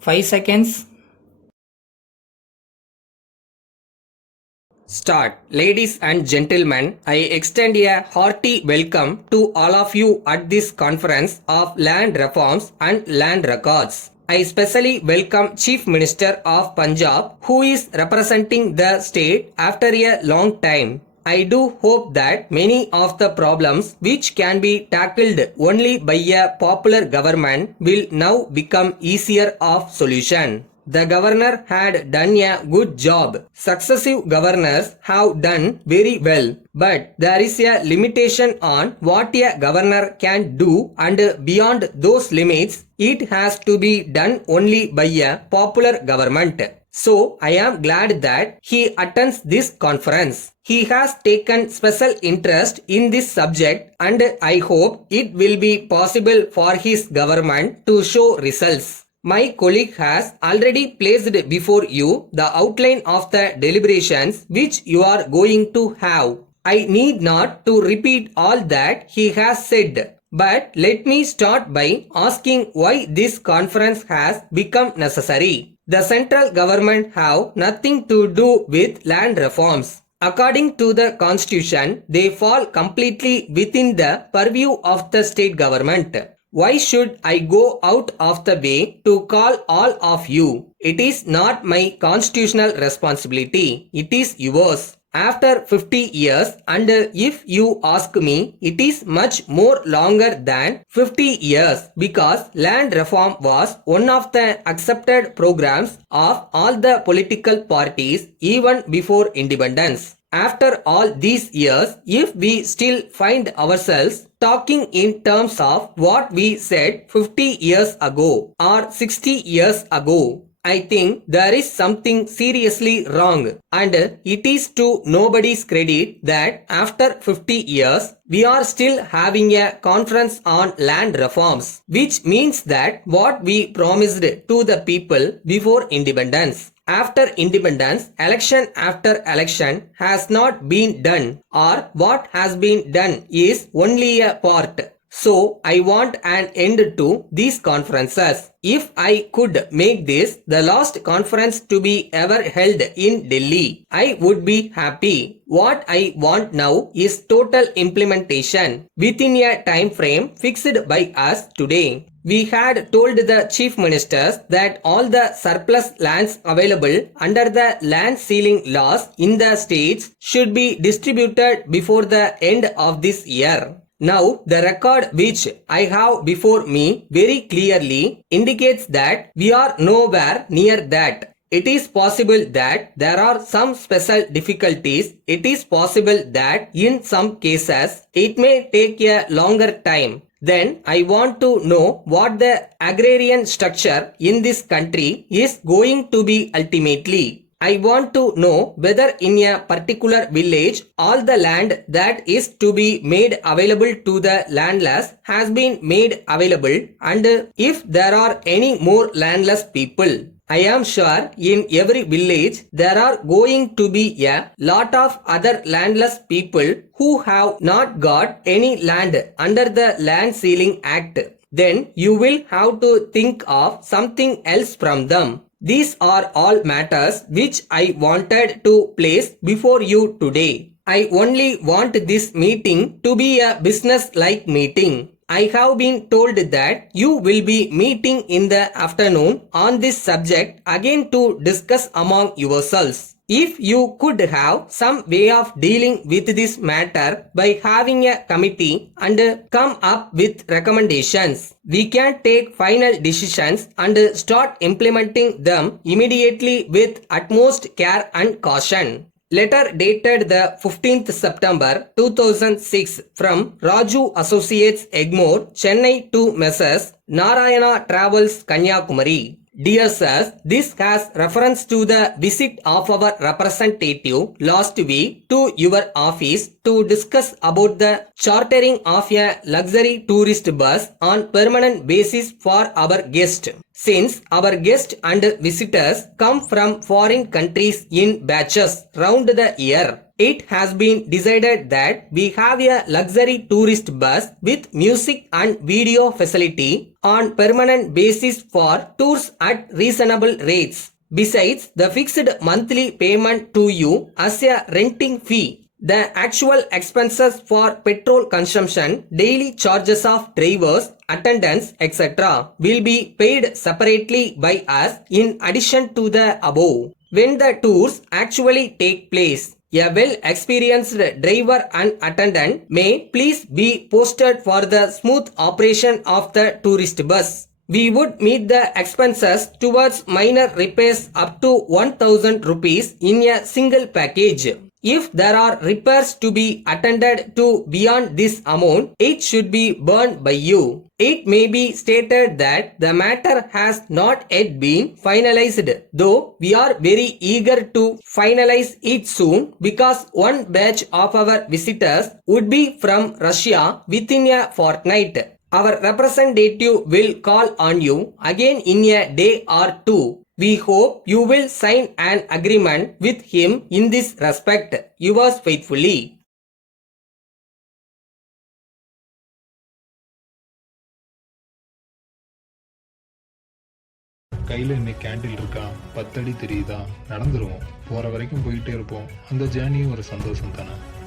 5 seconds. Start. Ladies and gentlemen, I extend a hearty welcome to all of you at this conference of land reforms and land records. I specially welcome Chief Minister of Punjab, who is representing the state after a long time. I do hope that many of the problems which can be tackled only by a popular government will now become easier of solution. The governor had done a good job. Successive governors have done very well. But there is a limitation on what a governor can do, and beyond those limits, it has to be done only by a popular government. So I am glad that he attends this conference. He has taken special interest in this subject, and I hope it will be possible for his government to show results. My colleague has already placed before you the outline of the deliberations which you are going to have. I need not to repeat all that he has said. But let me start by asking why this conference has become necessary. The central government have nothing to do with land reforms. According to the constitution, they fall completely within the purview of the state government. Why should I go out of the way to call all of you? It is not my constitutional responsibility. It is yours. After 50 years, and if you ask me, it is much more longer than 50 years because land reform was one of the accepted programs of all the political parties even before independence. After all these years, if we still find ourselves talking in terms of what we said 50 years ago or 60 years ago, I think there is something seriously wrong, and it is to nobody's credit that after 50 years we are still having a conference on land reforms, which means that what we promised to the people before independence, after independence, election after election has not been done, or what has been done is only a part. So I want an end to these conferences. If I could make this the last conference to be ever held in Delhi, I would be happy. What I want now is total implementation within a time frame fixed by us today. We had told the chief ministers that all the surplus lands available under the land ceiling laws in the states should be distributed before the end of this year. Now, the record which I have before me very clearly indicates that we are nowhere near that. It is possible that there are some special difficulties. It is possible that in some cases it may take a longer time. Then I want to know what the agrarian structure in this country is going to be ultimately. I want to know whether in a particular village all the land that is to be made available to the landless has been made available, and if there are any more landless people. I am sure in every village there are going to be a lot of other landless people who have not got any land under the Land Ceiling Act. Then you will have to think of something else from them. These are all matters which I wanted to place before you today. I only want this meeting to be a business-like meeting. I have been told that you will be meeting in the afternoon on this subject again to discuss among yourselves. If you could have some way of dealing with this matter by having a committee and come up with recommendations, we can take final decisions and start implementing them immediately with utmost care and caution. Letter dated the 15th September 2006 from Raju Associates Egmore, Chennai to Messrs. Narayana Travels Kanyakumari. Dear sirs, this has reference to the visit of our representative last week to your office to discuss about the chartering of a luxury tourist bus on permanent basis for our guest. Since our guests and visitors come from foreign countries in batches round the year, it has been decided that we have a luxury tourist bus with music and video facility on permanent basis for tours at reasonable rates. Besides the fixed monthly payment to you as a renting fee, the actual expenses for petrol consumption, daily charges of drivers, attendants, etc. will be paid separately by us in addition to the above. When the tours actually take place, a well-experienced driver and attendant may please be posted for the smooth operation of the tourist bus. We would meet the expenses towards minor repairs up to 1000 rupees in a single package. If there are repairs to be attended to beyond this amount, it should be borne by you. It may be stated that the matter has not yet been finalized, though we are very eager to finalize it soon because one batch of our visitors would be from Russia within a fortnight. Our representative will call on you again in a day or two. We hope you will sign an agreement with him in this respect. Yours faithfully. கையில் இன்னைக்கு candle இருக்கா, 10 அடி தெரியுதா, நடந்துருவோம். போகிற வரைக்கும் போயிட்டே இருப்போம். அந்த ஜேர்னியும் ஒரு சந்தோஷம் தானே.